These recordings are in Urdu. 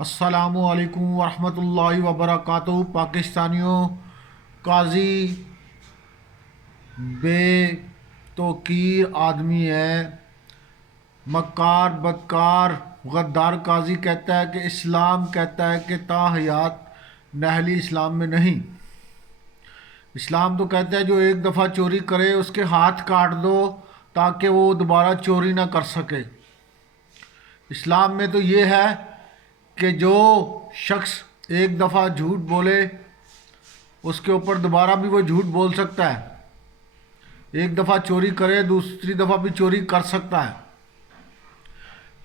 السلام علیکم ورحمۃ اللہ وبرکاتہ۔ پاکستانیوں، قاضی بے توقیر آدمی ہے، مکار بدکار غدار قاضی کہتا ہے کہ اسلام کہتا ہے کہ تا حیات نہلی اسلام میں نہیں۔ اسلام تو کہتا ہے جو ایک دفعہ چوری کرے اس کے ہاتھ کاٹ دو تاکہ وہ دوبارہ چوری نہ کر سکے۔ اسلام میں تو یہ ہے کہ جو شخص ایک دفعہ جھوٹ بولے اس کے اوپر دوبارہ بھی وہ جھوٹ بول سکتا ہے، ایک دفعہ چوری کرے دوسری دفعہ بھی چوری کر سکتا ہے،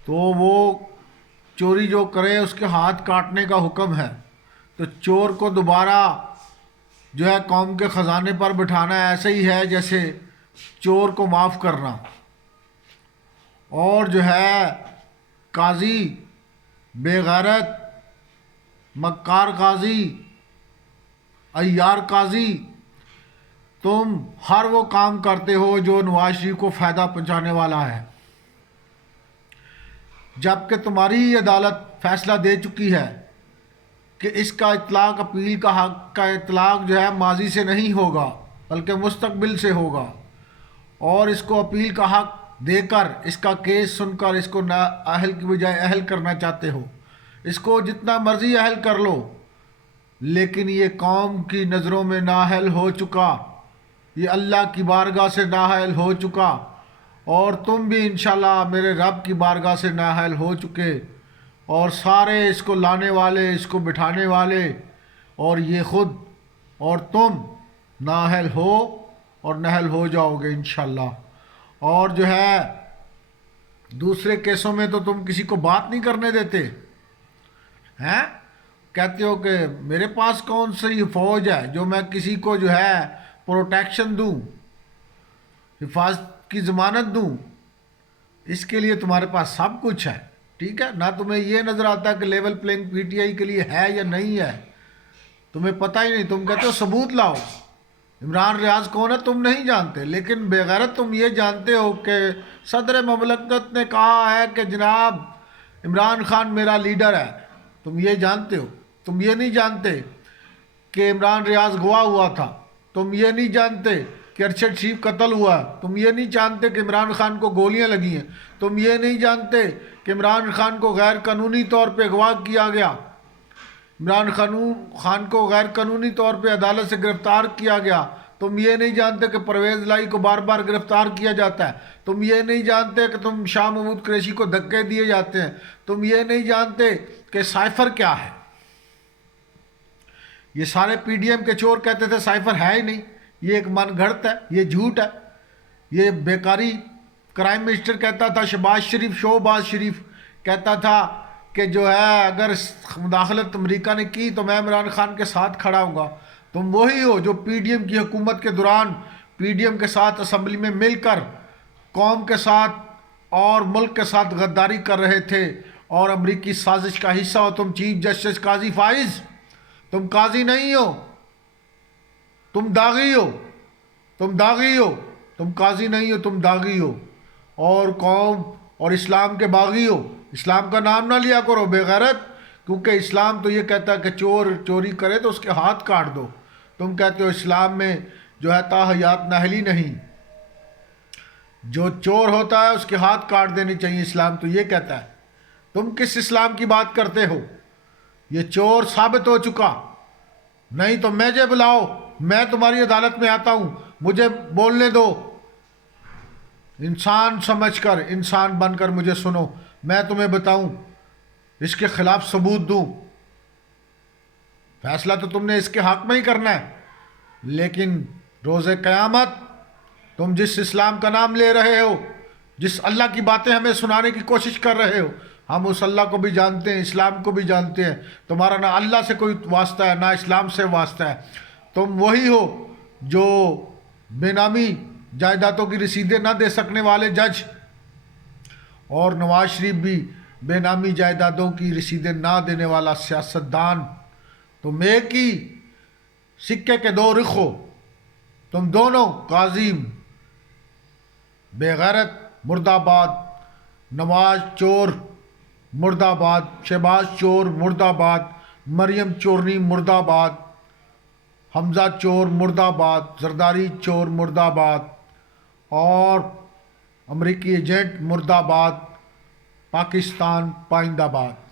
تو وہ چوری جو کرے اس کے ہاتھ کاٹنے کا حکم ہے۔ تو چور کو دوبارہ جو ہے قوم کے خزانے پر بٹھانا ایسے ہی ہے جیسے چور کو معاف کرنا۔ اور جو ہے قاضی بے غیرت مکار قاضی عیار قاضی، تم ہر وہ کام کرتے ہو جو نواز شریف کو فائدہ پہنچانے والا ہے، جبکہ تمہاری عدالت فیصلہ دے چکی ہے کہ اس کا اطلاق اپیل کا حق کا اطلاق جو ہے ماضی سے نہیں ہوگا بلکہ مستقبل سے ہوگا، اور اس کو اپیل کا حق دے کر اس کا کیس سن کر اس کو نا اہل کی بجائے اہل کرنا چاہتے ہو۔ اس کو جتنا مرضی اہل کر لو، لیکن یہ قوم کی نظروں میں نااہل ہو چکا، یہ اللہ کی بارگاہ سے نااہل ہو چکا، اور تم بھی انشاءاللہ میرے رب کی بارگاہ سے نااہل ہو چکے، اور سارے اس کو لانے والے اس کو بٹھانے والے اور یہ خود اور تم نااہل ہو اور نااہل ہو جاؤ گے انشاءاللہ۔ اور جو ہے دوسرے کیسوں میں تو تم کسی کو بات نہیں کرنے دیتے ہیں، کہتے ہو کہ میرے پاس کون سی فوج ہے جو میں کسی کو جو ہے پروٹیکشن دوں، حفاظت کی ضمانت دوں۔ اس کے لیے تمہارے پاس سب کچھ ہے، ٹھیک ہے نہ، تمہیں یہ نظر آتا کہ level playing P T I کے لیے ہے یا نہیں ہے، تمہیں پتہ ہی نہیں، تم کہتے ہو ثبوت لاؤ۔ عمران ریاض کون ہے تم نہیں جانتے، لیکن بے غیرت تم یہ جانتے ہو کہ صدر مملکت نے کہا ہے کہ جناب عمران خان میرا لیڈر ہے، تم یہ جانتے ہو۔ تم یہ نہیں جانتے کہ عمران ریاض گوا ہوا تھا، تم یہ نہیں جانتے کہ ارشد شریف قتل ہوا، تم یہ نہیں جانتے کہ عمران خان کو گولیاں لگی ہیں، تم یہ نہیں جانتے کہ عمران خان کو غیر قانونی طور پہ اغوا کیا گیا، عمران خان کو غیر قانونی طور پہ عدالت سے گرفتار کیا گیا، تم یہ نہیں جانتے کہ پرویز لائی کو بار بار گرفتار کیا جاتا ہے، تم یہ نہیں جانتے کہ تم شاہ محمود قریشی کو دھکے دیے جاتے ہیں، تم یہ نہیں جانتے کہ سائفر کیا ہے۔ یہ سارے پی ڈی ایم کے چور کہتے تھے سائفر ہے ہی نہیں، یہ ایک من گھڑت ہے، یہ جھوٹ ہے، یہ بیکاری۔ کرائم منسٹر کہتا تھا شہباز شریف کہتا تھا کہ جو ہے اگر مداخلت امریکہ نے کی تو میں عمران خان کے ساتھ کھڑا ہوں گا۔ تم وہی ہو جو پی ڈی ایم کی حکومت کے دوران پی ڈی ایم کے ساتھ اسمبلی میں مل کر قوم کے ساتھ اور ملک کے ساتھ غداری کر رہے تھے اور امریکی سازش کا حصہ ہو۔ تم چیف جسٹس قاضی فائز، تم قاضی نہیں ہو، تم داغی ہو، تم داغی ہو، تم قاضی نہیں ہو، تم داغی ہو، اور قوم اور اسلام کے باغی ہو۔ اسلام کا نام نہ لیا کرو بے غیرت، کیونکہ اسلام تو یہ کہتا ہے کہ چور چوری کرے تو اس کے ہاتھ کاٹ دو، تم کہتے ہو اسلام میں جو ہے تا حیات نااہلی نہیں، جو چور ہوتا ہے اس کے ہاتھ کاٹ دینے چاہیے، اسلام تو یہ کہتا ہے۔ تم کس اسلام کی بات کرتے ہو؟ یہ چور ثابت ہو چکا، نہیں تو مجھے بلاؤ، میں تمہاری عدالت میں آتا ہوں، مجھے بولنے دو، انسان سمجھ کر انسان بن کر مجھے سنو، میں تمہیں بتاؤں، اس کے خلاف ثبوت دوں۔ فیصلہ تو تم نے اس کے حق میں ہی کرنا ہے، لیکن روز قیامت تم جس اسلام کا نام لے رہے ہو، جس اللہ کی باتیں ہمیں سنانے کی کوشش کر رہے ہو، ہم اس اللہ کو بھی جانتے ہیں، اسلام کو بھی جانتے ہیں، تمہارا نہ اللہ سے کوئی واسطہ ہے نہ اسلام سے واسطہ ہے۔ تم وہی ہو جو بے نامی جائیدادوں کی رسیدیں نہ دے سکنے والے جج، اور نواز شریف بھی بے نامی جائیدادوں کی رسیدیں نہ دینے والا سیاستدان۔ تم ایک ہی سکے کے دو رخ ہو، تم دونوں قاضی بے غیرت مرد آباد، نواز چور مرد آباد، شہباز چور مرد آباد، مریم چورنی مرد آباد، حمزہ چور مرد آباد، زرداری چور مرد آباد، اور امریکی ایجنٹ مرد آباد، پاکستان پائندہ باد۔